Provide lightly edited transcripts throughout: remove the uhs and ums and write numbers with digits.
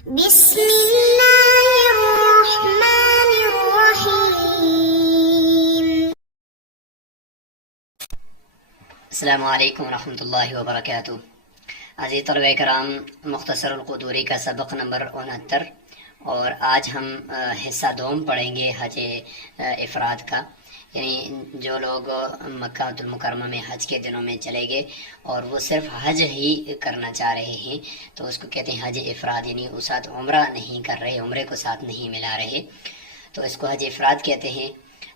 بسم اللہ الرحمن الرحیم۔ السلام علیکم ورحمۃ اللہ وبرکاتہ۔ عزیز طلبہ کرام، مختصر القدوری کا سبق نمبر 69، اور آج ہم حصہ دوم پڑھیں گے حج افراد کا، یعنی جو لوگ مکہ المکرمہ میں حج کے دنوں میں چلے گئے اور وہ صرف حج ہی کرنا چاہ رہے ہیں تو اس کو کہتے ہیں حج افراد، یعنی وہ ساتھ عمرہ نہیں کر رہے، عمرے کو ساتھ نہیں ملا رہے، تو اس کو حج افراد کہتے ہیں۔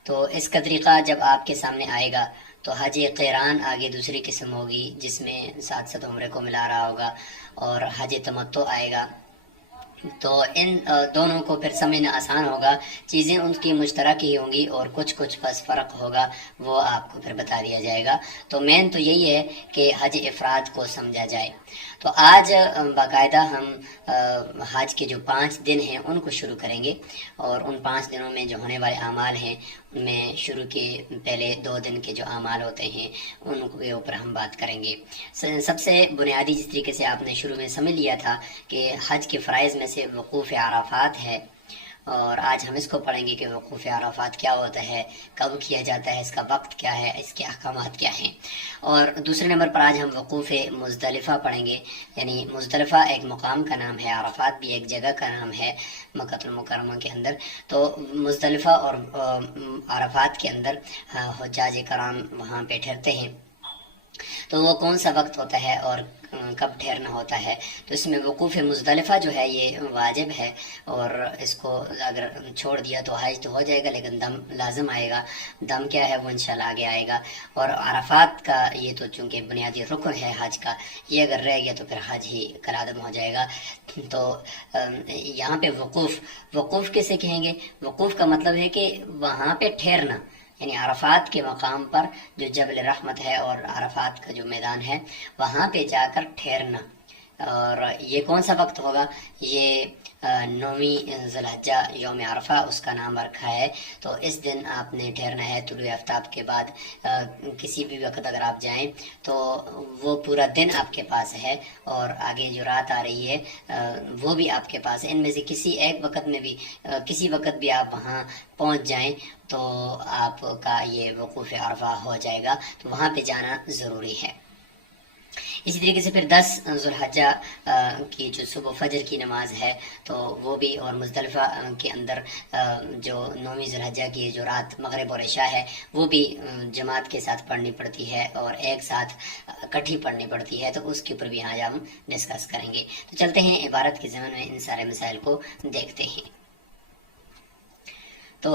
تو اس کا طریقہ جب آپ کے سامنے آئے گا تو حج قیران آگے دوسری قسم ہوگی جس میں ساتھ ساتھ عمرے کو ملا رہا ہوگا، اور حج تمتع آئے گا۔ تو ان دونوں کو پھر سمجھنا آسان ہوگا، چیزیں ان کی مشترک ہی ہوں گی اور کچھ بس فرق ہوگا، وہ آپ کو پھر بتا دیا جائے گا۔ تو مین تو یہی ہے کہ حج افراد کو سمجھا جائے۔ تو آج باقاعدہ ہم حج کے جو 5 دن ہیں ان کو شروع کریں گے، اور ان 5 دنوں میں جو ہونے والے اعمال ہیں ان میں شروع کے پہلے 2 دن کے جو اعمال ہوتے ہیں ان کے اوپر ہم بات کریں گے۔ سب سے بنیادی جس طریقے سے آپ نے شروع میں سمجھ لیا تھا کہ حج کے فرائض میں سے وقوف عرفات ہے، اور آج ہم اس کو پڑھیں گے کہ وقوف عرفات کیا ہوتا ہے، کب کیا جاتا ہے، اس کا وقت کیا ہے، اس کے احکامات کیا ہیں۔ اور دوسرے نمبر پر آج ہم وقوف مزدلفہ پڑھیں گے، یعنی مزدلفہ ایک مقام کا نام ہے، عرفات بھی ایک جگہ کا نام ہے مکہ المکرمہ کے اندر۔ تو مزدلفہ اور عرفات کے اندر حجاج کرام وہاں پہ ٹھہرتے ہیں، تو وہ کون سا وقت ہوتا ہے اور کب ٹھہرنا ہوتا ہے۔ تو اس میں وقوف مزدلفہ جو ہے یہ واجب ہے، اور اس کو اگر چھوڑ دیا تو حج تو ہو جائے گا لیکن دم لازم آئے گا۔ دم کیا ہے وہ انشاءاللہ آگے آئے گا۔ اور عرفات کا یہ تو چونکہ بنیادی رکن ہے حج کا، یہ اگر رہ گیا تو پھر حج ہی کالعدم ہو جائے گا۔ تو یہاں پہ وقوف کیسے کہیں گے؟ وقوف کا مطلب ہے کہ وہاں پہ ٹھہرنا، یعنی عرفات کے مقام پر جو جبل رحمت ہے اور عرفات کا جو میدان ہے وہاں پہ جا کر ٹھہرنا۔ اور یہ کون سا وقت ہوگا؟ یہ 9ویں ذی الحجہ یوم عرفہ اس کا نام رکھا ہے۔ تو اس دن آپ نے ٹھہرنا ہے طلوع آفتاب کے بعد، کسی بھی وقت اگر آپ جائیں تو وہ پورا دن آپ کے پاس ہے، اور آگے جو رات آ رہی ہے وہ بھی آپ کے پاس ہے۔ ان میں سے کسی ایک وقت میں بھی کسی وقت بھی آپ وہاں پہنچ جائیں تو آپ کا یہ وقوف عرفہ ہو جائے گا، تو وہاں پہ جانا ضروری ہے۔ اسی طریقے سے پھر 10 ذی الحجہ کی جو صبح فجر کی نماز ہے تو وہ بھی، اور مزدلفہ کے اندر جو 9ویں ذی الحجہ کی جو رات مغرب اور عشاء ہے وہ بھی جماعت کے ساتھ پڑھنی پڑتی ہے اور ایک ساتھ اکٹھی پڑھنی پڑتی ہے، تو اس کے اوپر بھی آج ہم ڈسکس کریں گے۔ تو چلتے ہیں عبارت کے ضمن میں ان سارے مسائل کو دیکھتے ہیں۔ تو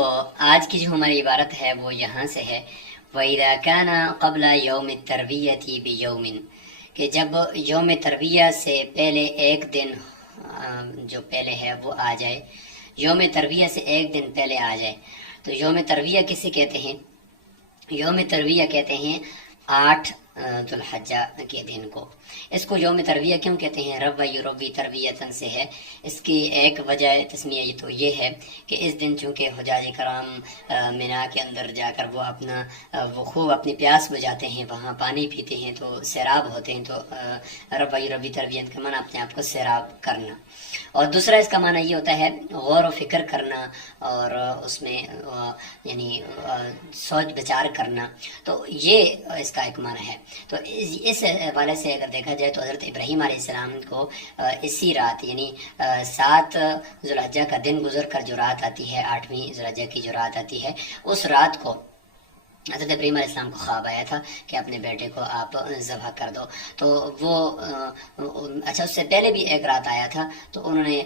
آج کی جو ہماری عبارت ہے وہ یہاں سے ہے، وَإِذَا كَانَ قَبْلَ يَوْمِ التَّرْوِيَّةِ بِيَوْمٍ، کہ جب یوم ترویہ سے پہلے ایک دن جو پہلے ہے وہ آ جائے، یوم ترویہ سے ایک دن پہلے آ جائے۔ تو یوم ترویہ کسے کہتے ہیں؟ یوم ترویہ کہتے ہیں 8 ذی الحجہ کے دن کو۔ اس کو یوم ترویہ کیوں کہتے ہیں؟ ربی یروی ترویتاً سے ہے۔ اس کی ایک وجہ تسمیہ تو یہ ہے کہ اس دن چونکہ حجاج کرام مینا کے اندر جا کر وہ خوب اپنی پیاس بجاتے ہیں، وہاں پانی پیتے ہیں تو سیراب ہوتے ہیں، تو ربی یروی ترویت کا معنی اپنے آپ کو سیراب کرنا۔ اور دوسرا اس کا معنی یہ ہوتا ہے غور و فکر کرنا، اور اس میں یعنی سوچ بچار کرنا، تو یہ اس کا ایک معنی ہے۔ تو اس حوالے سے اگر دیکھا جائے تو حضرت ابراہیم علیہ السلام کو اسی رات، یعنی 7 ذی الحجہ کا دن گزر کر جو رات آتی ہے، 8ویں ذی الحجہ کی جو رات آتی ہے، اس رات کو حضرت ابراہیم علیہ السلام کو خواب آیا تھا کہ اپنے بیٹے کو آپ ذبح کر دو۔ تو وہ اچھا اس سے پہلے بھی ایک رات آیا تھا، تو انہوں نے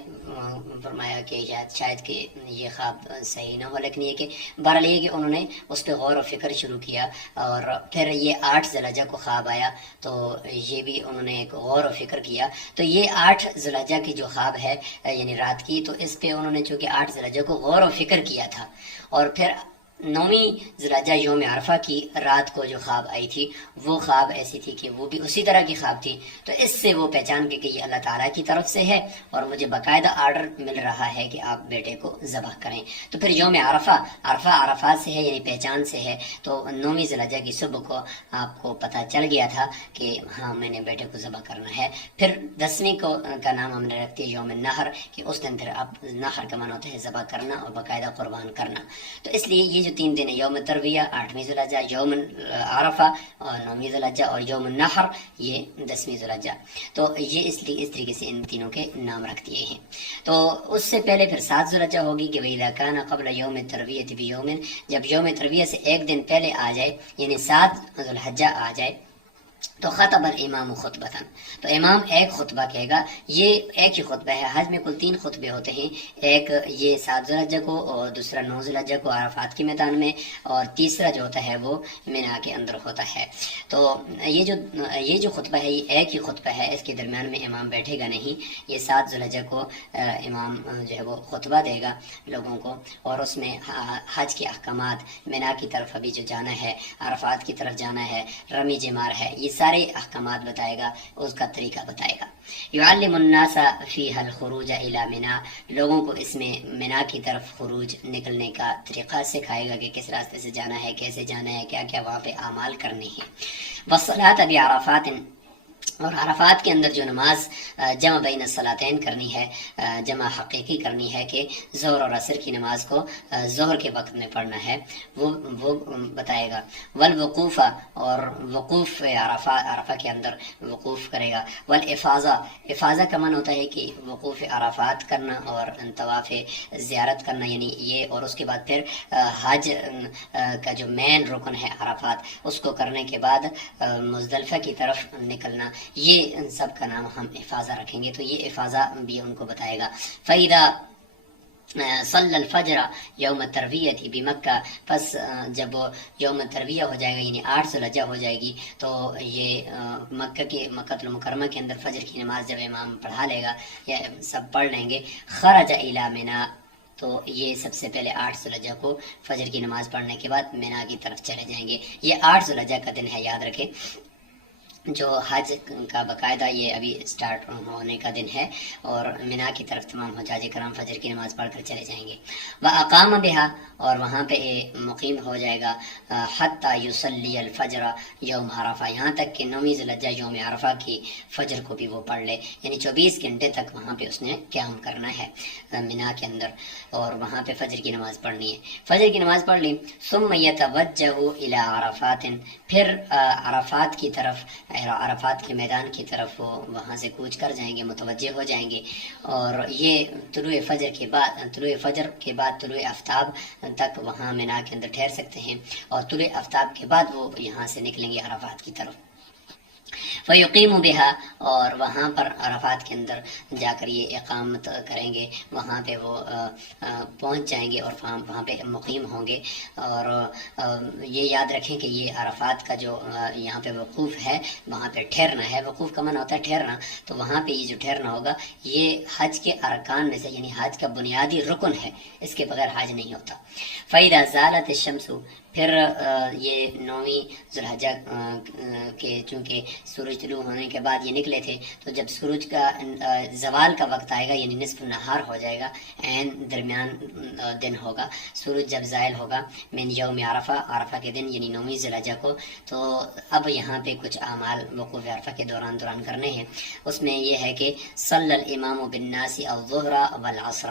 فرمایا کہ شاید کہ یہ خواب صحیح نہ ہو، لیکن یہ کہ بہرحال یہ کہ انہوں نے اس پہ غور و فکر شروع کیا، اور پھر یہ 8 ذی الحجہ کو خواب آیا تو یہ بھی انہوں نے ایک غور و فکر کیا۔ تو یہ 8 ذی الحجہ کی جو خواب ہے یعنی رات کی، تو اس پہ انہوں نے چونکہ 8 ذی الحجہ کو غور و فکر کیا تھا، اور پھر 9ویں ذوالحجہ یوم عرفہ کی رات کو جو خواب آئی تھی وہ خواب ایسی تھی کہ وہ بھی اسی طرح کی خواب تھی، تو اس سے وہ پہچان کے کہ یہ اللہ تعالیٰ کی طرف سے ہے اور مجھے باقاعدہ آرڈر مل رہا ہے کہ آپ بیٹے کو ذبح کریں۔ تو پھر یوم عرفہ عرفات سے ہے، یعنی پہچان سے ہے، تو 9ویں ذوالحجہ کی صبح کو آپ کو پتہ چل گیا تھا کہ ہاں میں نے بیٹے کو ذبح کرنا ہے۔ پھر 10ویں کو کا نام ہم نے رکھتی ہے یوم النحر، کہ اس دن پھر اب نحر کا معنی ہوتا ہے ذبح کرنا اور باقاعدہ قربان کرنا۔ تو اس لیے یہ جو 3 دن ہے، یوم ترویہ 8ویں ذوالحجہ، یوم عرفہ اور 9ویں ذوالحجہ، اور یوم النحر یہ 10ویں ذوالحجہ، تو یہ اس طریقے سے ان تینوں کے نام رکھ دیے ہیں۔ تو اس سے پہلے پھر 7 ذوالحجہ ہوگی کہ وَإِذَا كَانَ قَبْلَ يَوْمِ التَّرْوِيَةِ بِيَوْمٍ، جب یوم ترویہ سے ایک دن پہلے آ جائے، یعنی 7 ذوالحجہ آ جائے، تو خطب الامام خطبتاً، تو امام ایک خطبہ کہے گا۔ یہ ایک ہی خطبہ ہے، حج میں کل 3 خطبے ہوتے ہیں، ایک یہ 7 ذوالحجہ کو، اور دوسرا 9 ذوالحجہ کو عرفات کے میدان میں، اور تیسرا جو ہوتا ہے وہ مینا کے اندر ہوتا ہے۔ تو یہ جو خطبہ ہے یہ ایک ہی خطبہ ہے، اس کے درمیان میں امام بیٹھے گا نہیں۔ یہ 7 ذوالحجہ کو امام جو ہے وہ خطبہ دے گا لوگوں کو، اور اس میں حج کے احکامات، مینا کی طرف ابھی جو جانا ہے، عرفات کی طرف جانا ہے، رمی جمار ہے، یہ سارے احکامات بتائے گا، اس کا طریقہ بتائے گا۔ یعلم الناس فیہ الخروج الی منا، لوگوں کو اس میں منا کی طرف خروج نکلنے کا طریقہ سکھائے گا کہ کس راستے سے جانا ہے، کیسے جانا ہے، کیا کیا وہاں پہ اعمال کرنے ہیں۔ والصلاۃ بعرفات، اور عرفات کے اندر جو نماز جمع بین الصلاتین کرنی ہے، جمع حقیقی کرنی ہے کہ ظہر اور عصر کی نماز کو ظہر کے وقت میں پڑھنا ہے، وہ بتائے گا۔ والوقوف، اور وقوف عرفہ کے اندر وقوف کرے گا۔ والافاظہ، افاظہ کا معنی ہوتا ہے کہ وقوف عرفات کرنا اور طواف زیارت کرنا، یعنی یہ، اور اس کے بعد پھر حج کا جو مین رکن ہے عرفات، اس کو کرنے کے بعد مزدلفہ کی طرف نکلنا، یہ ان سب کا نام ہم افاظہ رکھیں گے۔ تو یہ افاظہ بھی ان کو بتائے گا۔ فَإِذَا صلی الفجر یوم ترویہ بمکہ، پس جب یوم ترویہ ہو جائے گا، یعنی 8 ذوالحجہ ہو جائے گی، تو یہ مکہ المکرمہ کے اندر فجر کی نماز جب امام پڑھا لے گا یا سب پڑھ لیں گے، خرج الی منا، تو یہ سب سے پہلے 8 ذوالحجہ کو فجر کی نماز پڑھنے کے بعد مینا کی طرف چلے جائیں گے۔ یہ 8 ذوالحجہ کا دن ہے، یاد رکھیں، جو حج کا باقاعدہ یہ ابھی سٹارٹ ہونے کا دن ہے، اور مینا کی طرف تمام حجاج کرام فجر کی نماز پڑھ کر چلے جائیں گے۔ وَأَقَامَ بِهَا، اور وہاں پہ مقیم ہو جائے گا، حَتَّى يُصَلِّيَ الْفَجْرَ یوم عرفہ، یہاں تک کہ 9ویں ذوالحجہ یوم عرفہ کی فجر کو بھی وہ پڑھ لے، یعنی 24 گھنٹے تک وہاں پہ اس نے قیام کرنا ہے مینا کے اندر، اور وہاں پہ فجر کی نماز پڑھنی ہے۔ فجر کی نماز پڑھ لی، ثُمَّ يَتَوَجَّهُ إِلَى عَرَفَاتٍ، پھر عرفات کی طرف، عرفات کے میدان کی طرف وہ وہاں سے کوچ کر جائیں گے، متوجہ ہو جائیں گے، اور یہ طلوع فجر کے بعد طلوع آفتاب تک وہاں مینا کے اندر ٹھہر سکتے ہیں، اور طلوع آفتاب کے بعد وہ یہاں سے نکلیں گے عرفات کی طرف۔ فَيُقِيمُ بِهَا، اور وہاں پر عرفات کے اندر جا کر یہ اقامت کریں گے، وہاں پہ وہ پہنچ جائیں گے اور وہاں پہ مقیم ہوں گے۔ اور یہ یاد رکھیں کہ یہ عرفات کا جو یہاں پہ وقوف ہے، وہاں پہ ٹھہرنا ہے، وقوف کا معنی ہوتا ہے ٹھہرنا، تو وہاں پہ یہ جو ٹھہرنا ہوگا یہ حج کے ارکان میں سے، یعنی حج کا بنیادی رکن ہے، اس کے بغیر حج نہیں ہوتا۔ فَإِذَا زَالَتِ الشَّمْسُ، پھر یہ 9ویں ذوالحجہ کے چونکہ سورج طلوع ہونے کے بعد یہ نکلے تھے، تو جب سورج کا زوال کا وقت آئے گا، یعنی نصف النہار ہو جائے گا، عین درمیان دن ہوگا، سورج جب زائل ہوگا من یوم عرفہ کے دن، یعنی 9ویں ذوالحجہ کو، تو اب یہاں پہ کچھ اعمال وقوف عرفہ کے دوران کرنے ہیں۔ اس میں یہ ہے کہ صلی الامام بالناس الظہر والعصر،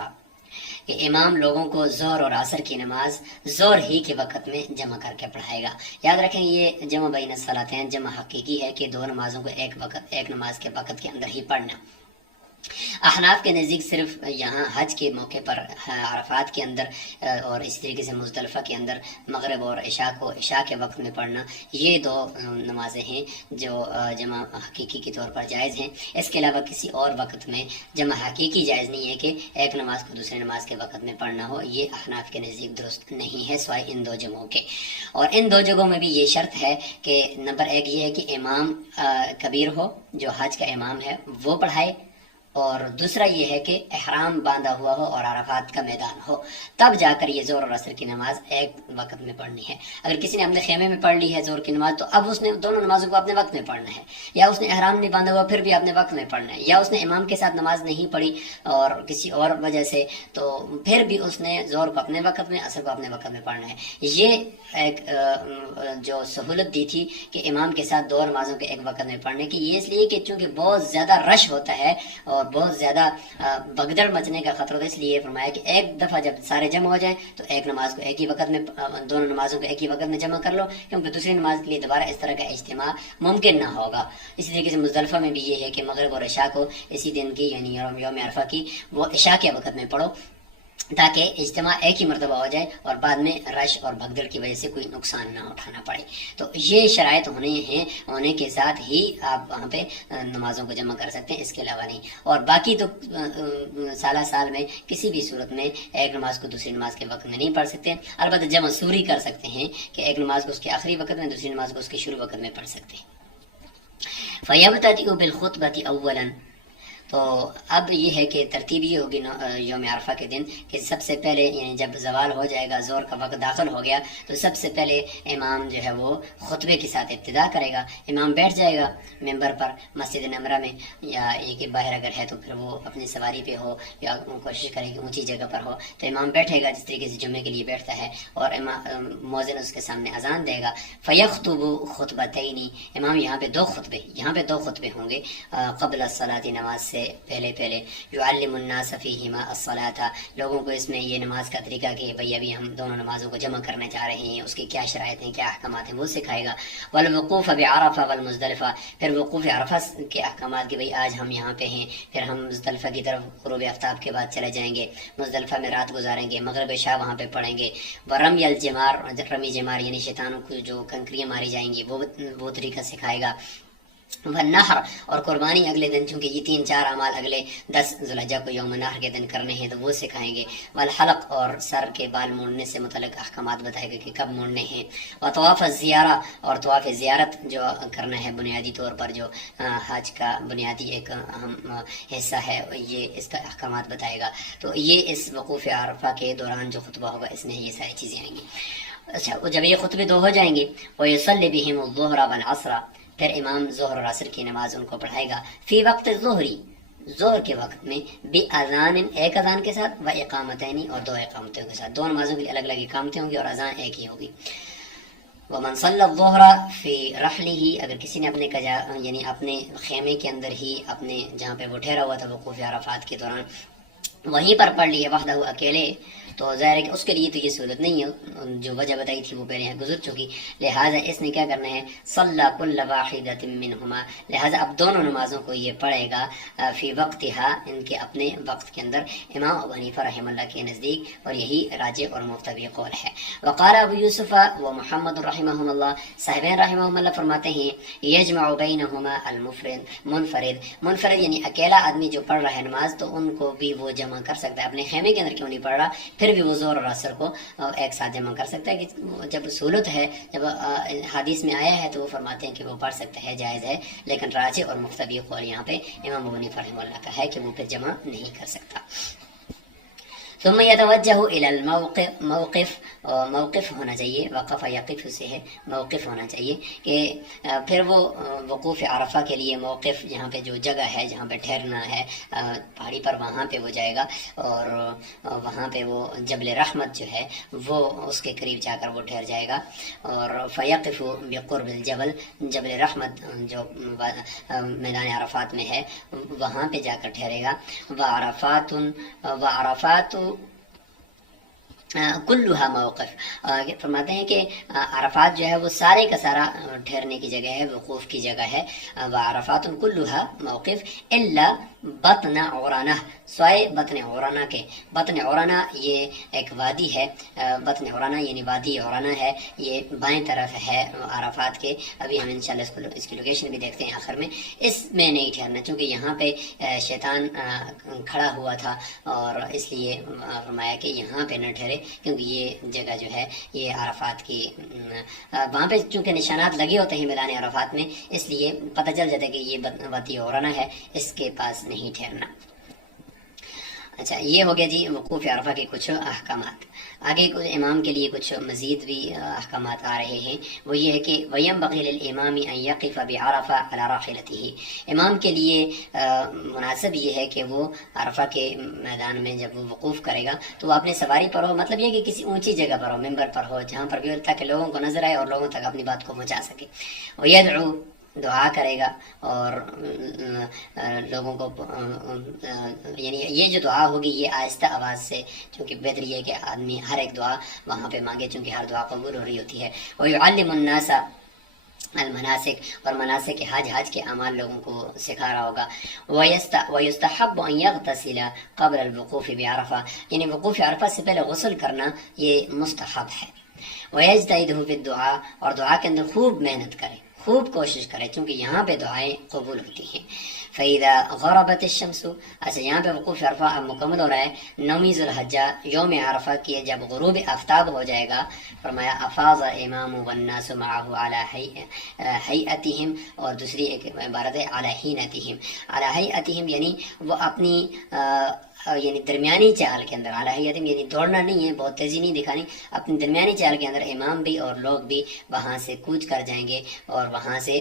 کہ امام لوگوں کو ظہر اور عصر کی نماز ظہر ہی کے وقت میں جمع کر کے پڑھائے گا۔ یاد رکھیں یہ جمع بین الصلاتین جمع حقیقی ہے کہ 2 نمازوں کو ایک نماز کے وقت کے اندر ہی پڑھنا۔ احناف کے نزدیک صرف یہاں حج کے موقع پر عرفات کے اندر اور اس طریقے سے مزدلفہ کے اندر مغرب اور عشاء کے وقت میں پڑھنا، یہ 2 نمازیں ہیں جو جمع حقیقی کے طور پر جائز ہیں۔ اس کے علاوہ کسی اور وقت میں جمع حقیقی جائز نہیں ہے کہ ایک نماز کو دوسرے نماز کے وقت میں پڑھنا ہو، یہ احناف کے نزدیک درست نہیں ہے، سوائے ان 2 جگہوں کے۔ اور ان 2 جگہوں میں بھی یہ شرط ہے کہ نمبر 1 یہ ہے کہ امام کبیر ہو، جو حج کا امام ہے وہ پڑھائے، اور دوسرا یہ ہے کہ احرام باندھا ہوا ہو اور عرفات کا میدان ہو، تب جا کر یہ ظہر اور عصر کی نماز ایک وقت میں پڑھنی ہے۔ اگر کسی نے اپنے خیمے میں پڑھ لی ہے ظہر کی نماز، تو اب اس نے دونوں نمازوں کو اپنے وقت میں پڑھنا ہے، یا اس نے احرام نہیں باندھا ہوا پھر بھی اپنے وقت میں پڑھنا ہے، یا اس نے امام کے ساتھ نماز نہیں پڑھی اور کسی اور وجہ سے، تو پھر بھی اس نے ظہر کو اپنے وقت میں، عصر کو اپنے وقت میں پڑھنا ہے۔ یہ ایک جو سہولت دی تھی کہ امام کے ساتھ دو نمازوں کے ایک وقت میں پڑھنے کی، یہ اس لیے کہ چونکہ بہت زیادہ رش ہوتا ہے اور بہت زیادہ بگدڑ مچنے کا خطرہ ہوتا ہے، اس لیے فرمایا کہ ایک دفعہ جب سارے جمع ہو جائیں تو ایک نماز کو ایک ہی وقت میں، دونوں نمازوں کو ایک ہی وقت میں جمع کر لو، کیونکہ دوسری نماز کے لیے دوبارہ اس طرح کا اجتماع ممکن نہ ہوگا۔ اسی طریقے سے مزدلفہ میں بھی یہ ہے کہ مغرب اور عشاء کو اسی دن کی، یعنی یوم عرفہ کی، وہ عشاء کے وقت میں پڑھو، تاکہ اجتماع ایک ہی مرتبہ ہو جائے اور بعد میں رش اور بھگدڑ کی وجہ سے کوئی نقصان نہ اٹھانا پڑے۔ تو یہ شرائط ہونے کے ساتھ ہی آپ وہاں پہ نمازوں کو جمع کر سکتے ہیں، اس کے علاوہ نہیں۔ اور باقی تو سالہ سال میں کسی بھی صورت میں ایک نماز کو دوسری نماز کے وقت میں نہیں پڑھ سکتے، البتہ جمع سوری کر سکتے ہیں کہ ایک نماز کو اس کے آخری وقت میں، دوسری نماز کو اس کے شروع وقت میں پڑھ سکتے ہیں۔ فَيَبْتَدِئُ بِالْخُطْبَةِ أَوَّلًا، تو اب یہ ہے کہ ترتیب یہ ہوگی یوم عرفہ کے دن کہ سب سے پہلے، یعنی جب زوال ہو جائے گا، ظہر کا وقت داخل ہو گیا، تو سب سے پہلے امام جو ہے وہ خطبے کے ساتھ ابتدا کرے گا۔ امام بیٹھ جائے گا ممبر پر مسجد نمرہ میں، یا یہ کہ باہر اگر ہے تو پھر وہ اپنی سواری پہ ہو یا کوشش کرے کہ اونچی جگہ پر ہو، تو امام بیٹھے گا جس طریقے سے جمعے کے لیے بیٹھتا ہے، اور مؤذن اس کے سامنے اذان دے گا۔ فَيَخْطُبُ خُطْبَتَيْنِ، امام یہاں پہ دو خطبے ہوں گے قبل الصلاۃ، نماز سے پہلے یعلم الناس فیہما الصلاۃ، لوگوں کو اس میں یہ نماز کا طریقہ کہ بھئی ابھی ہم دونوں نمازوں کو جمع کرنے جا رہے ہیں، اس کی کیا شرائط ہیں، کیا احکامات ہیں، وہ سکھائے گا۔ والوقوف بعرفہ والمزدلفہ، پھر وقوف عرفہ کے احکامات کہ بھئی آج ہم یہاں پہ ہیں، پھر ہم مزدلفہ کی طرف غروب آفتاب کے بعد چلے جائیں گے، مزدلفہ میں رات گزاریں گے، مغرب عشاء وہاں پہ پڑھیں گے۔ ورمی الجمار، رمی جمار یعنی شیطانوں کو جو کنکریاں ماری جائیں گی وہ طریقہ سکھائے گا۔ والنحر، اور قربانی اگلے دن، چونکہ یہ 3-4 اعمال اگلے 10 ذوالحجہ کو یوم نحر کے دن کرنے ہیں تو وہ سکھائیں گے۔ والحلق، اور سر کے بال موڑنے سے متعلق احکامات بتائے گا کہ کب موڑنے ہیں۔ وطواف الزیارہ، اور طواف زیارت جو کرنا ہے بنیادی طور پر، جو حج کا بنیادی ایک اہم حصہ ہے، یہ اس کا احکامات بتائے گا۔ تو یہ اس وقوف عرفہ کے دوران جو خطبہ ہوگا اس میں یہ ساری چیزیں آئیں گی۔ اچھا، جب یہ خطبے دو ہو جائیں گے، وَيُصَلِّ بِهِمُ الظُّهْرَ وَالْعَصْرَ، پھر امام ظہر اور عصر کی نماز ان کو پڑھائے گا۔ فی وقت ظہر کے وقت میں، بِاذان، ایک اذان کے ساتھ، و اقامتین، اور دو اقامتوں کے ساتھ، دو نمازوں کے لیے الگ الگ اقامتیں ہوں گی اور اذان ایک ہی ہوگی۔ ومن صلی الظہر فی رحلہ، اگر کسی نے اپنے یعنی اپنے خیمے کے اندر ہی، اپنے جہاں پہ وہ ٹھہرا ہوا تھا وقوف عرفات کے دوران، وہیں پر پڑھ لی ہے وحدہ، اکیلے، تو ظاہر ہے کہ اس کے لیے تو یہ سہولت نہیں ہے، جو وجہ بتائی تھی وہ پہلے یہاں گزر چکی، لہٰذا اس نے کیا کرنا ہے، صلی کل واحدۃ منہما، لہٰذا اب دونوں نمازوں کو یہ پڑھے گا فی وقتہا، ان کے اپنے وقت کے اندر، امام ابو حنیفہ رحمہ اللہ کے نزدیک، اور یہی راجح اور مفتبی قول ہے۔ وقال ابو یوسف و محمد رحمہم اللہ، صاحبین رحمہم اللہ فرماتے ہیں، یجمع بینہما منفرد یعنی اکیلا آدمی جو پڑھ رہا ہے نماز، تو ان کو بھی وہ جمع کر سکتا ہے، اپنے خیمے کے اندر کیوں نہیں پڑھ رہا، پھر بھی وہ ظہر اور عصر کو ایک ساتھ جمع کر سکتا ہے، کہ جب سہولت ہے، جب حدیث میں آیا ہے تو وہ فرماتے ہیں کہ وہ پڑھ سکتا ہے، جائز ہے، لیکن راجح اور مفتبی قول یہاں پہ امام ابو حنیفہ رحمہ اللہ کا ہے کہ وہ پھر جمع نہیں کر سکتا۔ ثم يتوجه الى موقف ہونا چاہیے، وقف یقف سے ہے، موقف ہونا چاہیے، کہ پھر وہ وقوف عرفہ کے لیے موقف، یہاں پہ جو جگہ ہے جہاں پہ ٹھہرنا ہے پہاڑی پر، وہاں پہ وہ جائے گا، اور وہاں پہ وہ جبل رحمت جو ہے وہ اس کے قریب جا کر وہ ٹھہر جائے گا، اور فیقف بقرب الجبل، جبل رحمت جو میدان عرفات میں ہے وہاں پہ جا کر ٹھہرے گا۔ وعرفات کلھا موقف، فرماتے ہیں کہ عرفات جو ہے وہ سارے کا سارا ٹھہرنے کی جگہ ہے، وقوف کی جگہ ہے۔ وعرفات کلھا موقف الا بطن عورانہ، سوائے بطن عورانہ کے۔ بطن عورانہ یہ ایک وادی ہے، بطن عورانہ یعنی وادی عورانہ ہے، یہ بائیں طرف ہے عرفات کے، ابھی ہم انشاءاللہ اس کی لوکیشن بھی دیکھتے ہیں آخر میں۔ اس میں نہیں ٹھہرنا، چونکہ یہاں پہ شیطان کھڑا ہوا تھا، اور اس لیے فرمایا کہ یہاں پہ نہ ٹھہرے، کیونکہ یہ جگہ جو ہے یہ عرفات کی، وہاں پہ چونکہ نشانات لگے ہوتے ہیں میدان عرفات میں، اس لیے پتہ چل جاتا ہے کہ یہ وادی عورانہ ہے، اس کے پاس نہیں ٹھہرنا۔ اچھا، یہ ہو گیا جی وقوف عرفہ کے کچھ احکامات۔ آگے کچھ امام کے لیے کچھ مزید بھی احکامات آ رہے ہیں، وہ یہ ہے کہ وَيَنبَغِي لِلْإِمَامِ أَن يَقِفَ بِعَرَفَةَ عَلَى رَاحِلَتِهِ، امام کے لیے مناسب یہ ہے کہ وہ عرفہ کے میدان میں جب وہ وقوف کرے گا تو وہ اپنے سواری پر ہو، مطلب یہ کہ کسی اونچی جگہ پر ہو، ممبر پر ہو، جہاں پر بھی ہو، تاکہ لوگوں کو نظر آئے اور لوگوں تک اپنی بات کو پہنچا سکے۔ وَيَدْعُو، دعا کرے گا، اور لوگوں کو یعنی یہ جو دعا ہوگی یہ آہستہ آواز سے، چونکہ بہتر یہ ہے کہ آدمی ہر ایک دعا وہاں پہ مانگے، چونکہ ہر دعا قبول ہو رہی ہوتی ہے۔ وَيُعَلِّمُ النَّاسَ المناسک، اور مناسک حج کے اعمال لوگوں کو سکھا رہا ہوگا۔ وَيُسْتَحَبُّ أَن يَغْتَسِلَ قَبْلَ الْوُقُوفِ بِعَرَفَةٍ، یعنی وقوف عرفہ سے پہلے غسل کرنا یہ مستحب ہے۔ وَيَجْتَهِدُ فِي الدُّعَاء، اور دعا کے اندر خوب محنت کرے، خوب کوشش کرے، چونکہ یہاں پہ دعائیں قبول ہوتی ہیں۔ فَإِذَا غَرَبَتِ الشَّمْسُ، اچھا یہاں پہ وقوف عرفہ اب مکمل ہو رہا ہے۔ 9 ذی الحجہ یوم عرفہ کی جب غروب آفتاب ہو جائے گا، فرمایا افاظ امام والناس معه على هيئتهم، اور دوسری ایک عبارت ہے على حینتهم، على حیئتهم یعنی وہ اپنی یعنی درمیانی چال کے اندر، علی حیئتهم یعنی دوڑنا نہیں ہے، بہت تیزی نہیں دکھانی، اپنی درمیانی چال کے اندر امام بھی اور لوگ بھی وہاں سے کوچ کر جائیں گے اور وہاں سے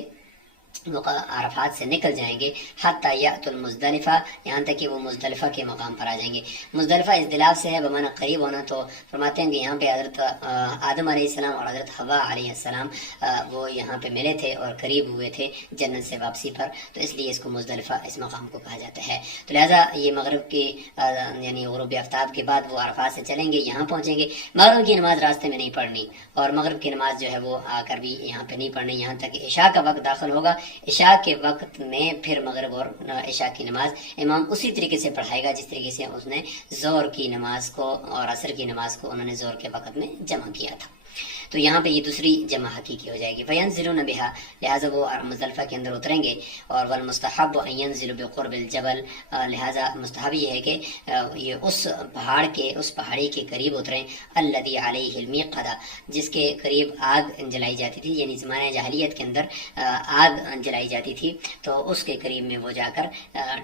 عرفات سے نکل جائیں گے، حتی یأت المزدلفہ، یہاں تک کہ وہ مزدلفہ کے مقام پر آ جائیں گے۔ مزدلفہ اصطلاح سے ہے بمعنی قریب ہونا، تو فرماتے ہیں کہ یہاں پہ حضرت آدم علیہ السلام اور حضرت حوا علیہ السلام وہ یہاں پہ ملے تھے اور قریب ہوئے تھے جنت سے واپسی پر، تو اس لیے اس کو مزدلفہ اس مقام کو کہا جاتا ہے۔ تو لہٰذا یہ مغرب کی یعنی غروب آفتاب کے بعد وہ عرفات سے چلیں گے، یہاں پہنچیں گے۔ مغرب کی نماز راستے میں نہیں پڑھنی، اور مغرب کی نماز جو ہے وہ آ کر بھی یہاں پہ نہیں پڑھنی، یہاں تک کہ عشاء کا وقت داخل ہوگا۔ عشاء کے وقت میں پھر مغرب اور عشاء کی نماز امام اسی طریقے سے پڑھائے گا جس طریقے سے اس نے ظہر کی نماز کو اور عصر کی نماز کو انہوں نے ظہر کے وقت میں جمع کیا تھا۔ تو یہاں پہ یہ دوسری جمع حقیقی ہو جائے گی۔ فَيَنزِلُونَ بِهَا، لہٰذا وہ مزدلفہ کے اندر اتریں گے۔ اور وَالْمُسْتَحَبُّ أَن يَنزِلُوا بِقُرْبِ الْجَبَلِ، لہٰذا مستحب یہ ہے کہ یہ اس پہاڑی کے قریب اتریں، الَّذِي عَلَيْهِ الْمِيقَدَةُ، جس کے قریب آگ جلائی جاتی تھی، یعنی زمانہ جاہلیت کے اندر آگ جلائی جاتی تھی، تو اس کے قریب میں وہ جا کر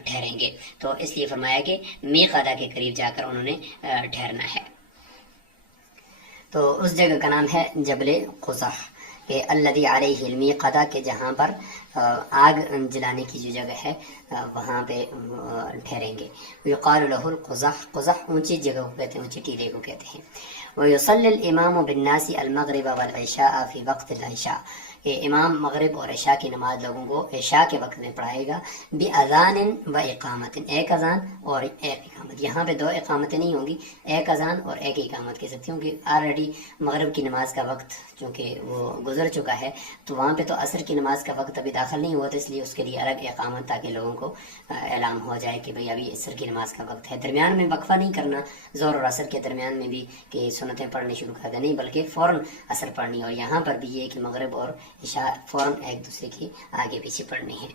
ٹھہریں گے۔ تو اس لیے فرمایا کہ میقدہ کے قریب جا کر انہوں نے ٹھہرنا ہے۔ تو اس جگہ کا نام ہے جبل قزح، کہ الذی علیہ المیقدہ، کہ جہاں پر آگ جلانے کی جو جگہ ہے وہاں پہ ٹھہریں گے۔ یقال له القزح، قزح اونچی جگہ کو کہتے ہیں، اونچی ٹیلے کو کہتے ہیں۔ ویصلی الامام بالناس المغرب والعشاء فی وقت العشاء، کہ امام مغرب اور عشاء کی نماز لوگوں کو عشاء کے وقت میں پڑھائے گا، بِأَذَانٍ وَإِقَامَةٍ، ایک اذان اور ایک اقامت۔ یہاں پہ 2 اقامتیں نہیں ہوں گی، ایک اذان اور ایک اقامت کہہ سکتی ہوں، کہ آلریڈی مغرب کی نماز کا وقت چونکہ وہ گزر چکا ہے، تو وہاں پہ تو عصر کی نماز کا وقت ابھی داخل نہیں ہوا، تو اس لیے اس کے لیے الگ اقامت، تاکہ لوگوں کو اعلان ہو جائے کہ بھئی ابھی عصر کی نماز کا وقت ہے۔ درمیان میں وقفہ نہیں کرنا ظہر اور عصر کے درمیان میں بھی کہ سنتیں پڑھنی شروع کر دیں، نہیں، بلکہ فوراً عصر پڑھنی، اور یہاں پر بھی یہ کہ مغرب اور عشاء فوراً ایک دوسرے کی آگے پیچھے پڑھنی ہے۔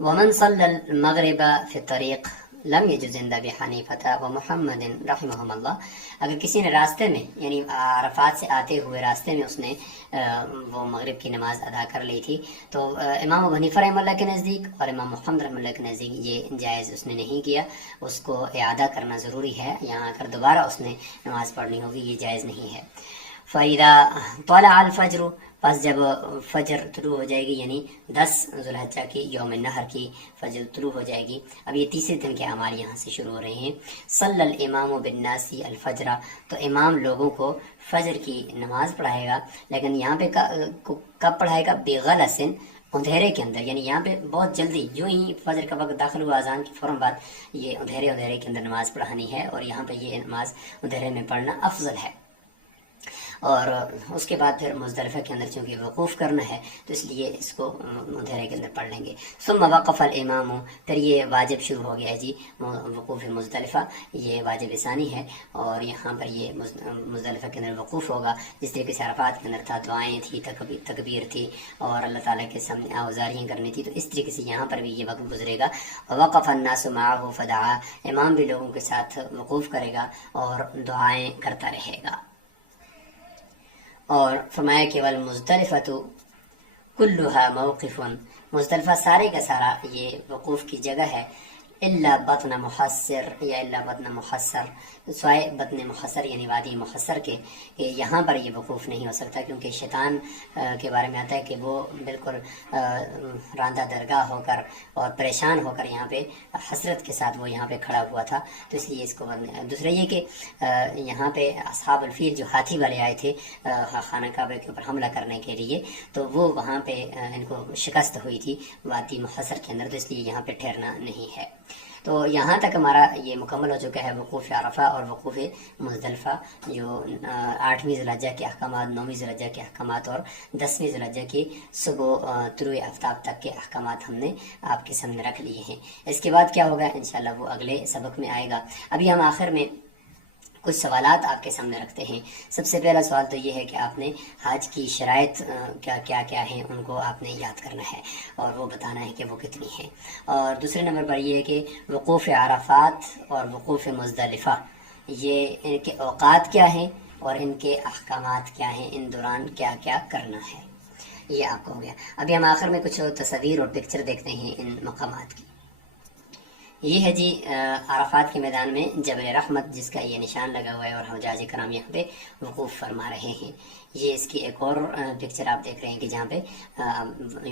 ومن صلی المغرب فی الطریق لم یجز عند ابی حنیفہ و محمد رحمہم اللہ، اگر کسی نے راستے میں یعنی عرفات سے آتے ہوئے راستے میں اس نے وہ مغرب کی نماز ادا کر لی تھی، تو امام ابو حنیفہ رحمہ اللہ کے نزدیک اور امام محمد رحمہ اللہ کے نزدیک یہ جائز اس نے نہیں کیا، اس کو اعادہ کرنا ضروری ہے، یہاں آ کر دوبارہ اس نے نماز پڑھنی ہوگی، یہ جائز نہیں ہے۔ فَإِذَا طَلَعَ الْفَجْرُ، پس جب فجر طلوع ہو جائے گی، یعنی 10 ذی الحجہ کی یوم النحر کی فجر طلوع ہو جائے گی، اب یہ تیسرے دن کے اعمال یہاں سے شروع ہو رہے ہیں۔ صلی الامام بالناس الفجر، تو امام لوگوں کو فجر کی نماز پڑھائے گا، لیکن یہاں پہ کب پڑھائے گا؟ بغلس، اندھیرے کے اندر، یعنی یہاں پہ بہت جلدی جو ہی فجر کا وقت داخل ہوا اذان کے فوراً بعد یہ اندھیرے کے اندر نماز پڑھانی ہے، اور یہاں پہ یہ نماز اندھیرے میں پڑھنا افضل ہے۔ اور اس کے بعد پھر مزدلفہ کے اندر چونکہ وقوف کرنا ہے تو اس لیے اس کو اندھیرے کے اندر پڑھ لیں گے۔ ثم وقف الامام، پھر یہ واجب شروع ہو گیا ہے جی وقوف مزدلفہ، یہ واجب ثانی ہے، اور یہاں پر یہ مزدلفہ کے اندر وقوف ہوگا، جس طریقے سے عرفات کے اندر تھا، دعائیں تھی، تکبیر تھی، اور اللہ تعالیٰ کے سامنے آوازاریاں کرنی تھی، تو اس طریقے سے یہاں پر بھی یہ وقت گزرے گا۔ وقف الناس معه فدعا، امام بھی لوگوں کے ساتھ وقوف کرے گا اور دعائیں کرتا رہے گا۔ اور فرمایا کہ والمزدلفۃ کلھا موقف، مزدلفہ سارے کا سارا یہ وقوف کی جگہ ہے، الا بطن محصر یا الا بطن محصر، سوائے بطن محصر یعنی وادی محصر کے، کہ یہاں پر یہ وقوف نہیں ہو سکتا، کیونکہ شیطان کے بارے میں آتا ہے کہ وہ بالکل راندہ درگاہ ہو کر اور پریشان ہو کر یہاں پہ حسرت کے ساتھ وہ یہاں پہ کھڑا ہوا تھا، تو اس لیے اس کو دوسرا یہ کہ یہاں پہ اصحاب الفیل جو ہاتھی والے آئے تھے خانہ کعبہ کے اوپر حملہ کرنے کے لیے، تو وہ وہاں پہ ان کو شکست ہوئی تھی وادی محصر کے اندر، تو اس لیے یہاں پہ ٹھہرنا نہیں ہے۔ تو یہاں تک ہمارا یہ مکمل ہو چکا ہے وقوف عرفہ اور وقوف مزدلفہ، جو 8ویں ذی الحجہ کے احکامات، 9ویں ذی الحجہ کے احکامات اور 10ویں ذی الحجہ کی صبح طلوع آفتاب تک کے احکامات ہم نے آپ کے سامنے رکھ لیے ہیں۔ اس کے بعد کیا ہوگا انشاءاللہ وہ اگلے سبق میں آئے گا۔ ابھی ہم آخر میں کچھ سوالات آپ کے سامنے رکھتے ہیں۔ سب سے پہلا سوال تو یہ ہے کہ آپ نے حج کی شرائط کیا ہیں ان کو آپ نے یاد کرنا ہے اور وہ بتانا ہے کہ وہ کتنی ہیں۔ اور دوسرے نمبر پر یہ ہے کہ وقوف عرفات اور وقوف مزدلفہ یہ ان کے اوقات کیا ہیں اور ان کے احکامات کیا ہیں، ان دوران کیا کیا کرنا ہے، یہ آپ کو ہو گیا۔ ابھی ہم آخر میں کچھ تصاویر اور پکچر دیکھتے ہیں ان مقامات کی۔ یہ ہے جی عرفات کے میدان میں جبل رحمت، جس کا یہ نشان لگا ہوا ہے اور حجاج کرام یہاں پہ وقوف فرما رہے ہیں۔ یہ اس کی ایک اور پکچر آپ دیکھ رہے ہیں کہ جہاں پہ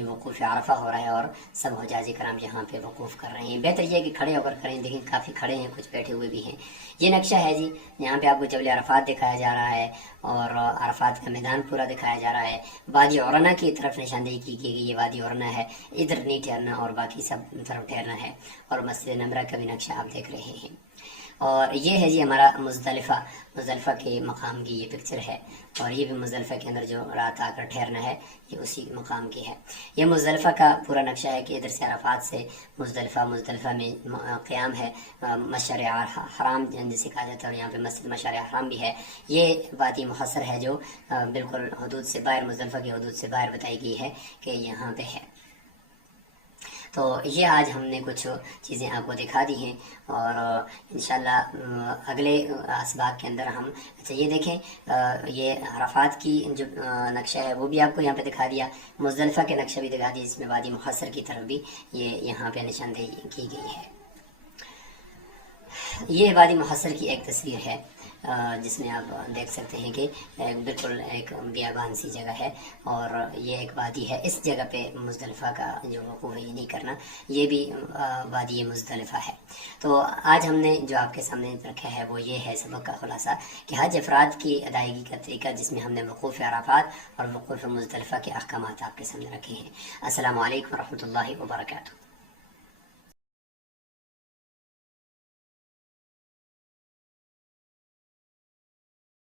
وقوف عرفہ ہو رہا ہے اور سب حجاج کرام یہاں پہ وقوف کر رہے ہیں۔ بہتر یہ ہے کہ کھڑے ہو کر کریں، دیکھیں کافی کھڑے ہیں، کچھ بیٹھے ہوئے بھی ہیں۔ یہ نقشہ ہے جی، یہاں پہ آپ کو جبل عرفات دکھایا جا رہا ہے اور عرفات کا میدان پورا دکھایا جا رہا ہے۔ وادی عرنہ کی طرف نشاندہی کی گئی، یہ وادی عرنہ ہے، ادھر نہیں ٹھہرنا اور باقی سب طرف ٹھہرنا ہے، اور مسجد نمرہ کا بھی نقشہ آپ دیکھ رہے ہیں۔ اور یہ ہے جی ہمارا مزدلفہ کے مقام کی یہ پکچر ہے، اور یہ بھی مزدلفہ کے اندر جو رات آ کر ٹھہرنا ہے یہ اسی مقام کی ہے۔ یہ مزدلفہ کا پورا نقشہ ہے کہ ادھر سے عرفات سے مزدلفہ میں قیام ہے، مشعر حرام جسے کہا جاتا ہے، اور یہاں پہ مسجد مشعر حرام بھی ہے۔ یہ وادی محصر ہے جو بالکل حدود سے باہر، مزدلفہ کی حدود سے باہر بتائی گئی ہے کہ یہاں پہ ہے۔ تو یہ آج ہم نے کچھ چیزیں آپ کو دکھا دی ہیں، اور انشاءاللہ اگلے اسباق کے اندر ہم یہ دیکھیں، یہ عرفات کی جو نقشہ ہے وہ بھی آپ کو یہاں پہ دکھا دیا، مزدلفہ کے نقشہ بھی دکھا دیا، اس میں وادی محصر کی طرف بھی یہ یہاں پہ نشاندہی کی گئی ہے۔ یہ وادی محصر کی ایک تصویر ہے جس میں آپ دیکھ سکتے ہیں کہ بالکل ایک بیابان سی جگہ ہے، اور یہ ایک وادی ہے۔ اس جگہ پہ مزدلفہ کا جو وقوع ہے یہ نہیں کرنا، یہ بھی وادی مزدلفہ ہے۔ تو آج ہم نے جو آپ کے سامنے رکھا ہے وہ یہ ہے سبق کا خلاصہ کہ حج افراد کی ادائیگی کا طریقہ، جس میں ہم نے وقوف عرفات اور وقوف مزدلفہ کے احکامات آپ کے سامنے رکھے ہیں۔ السلام علیکم ورحمۃ اللہ وبرکاتہ۔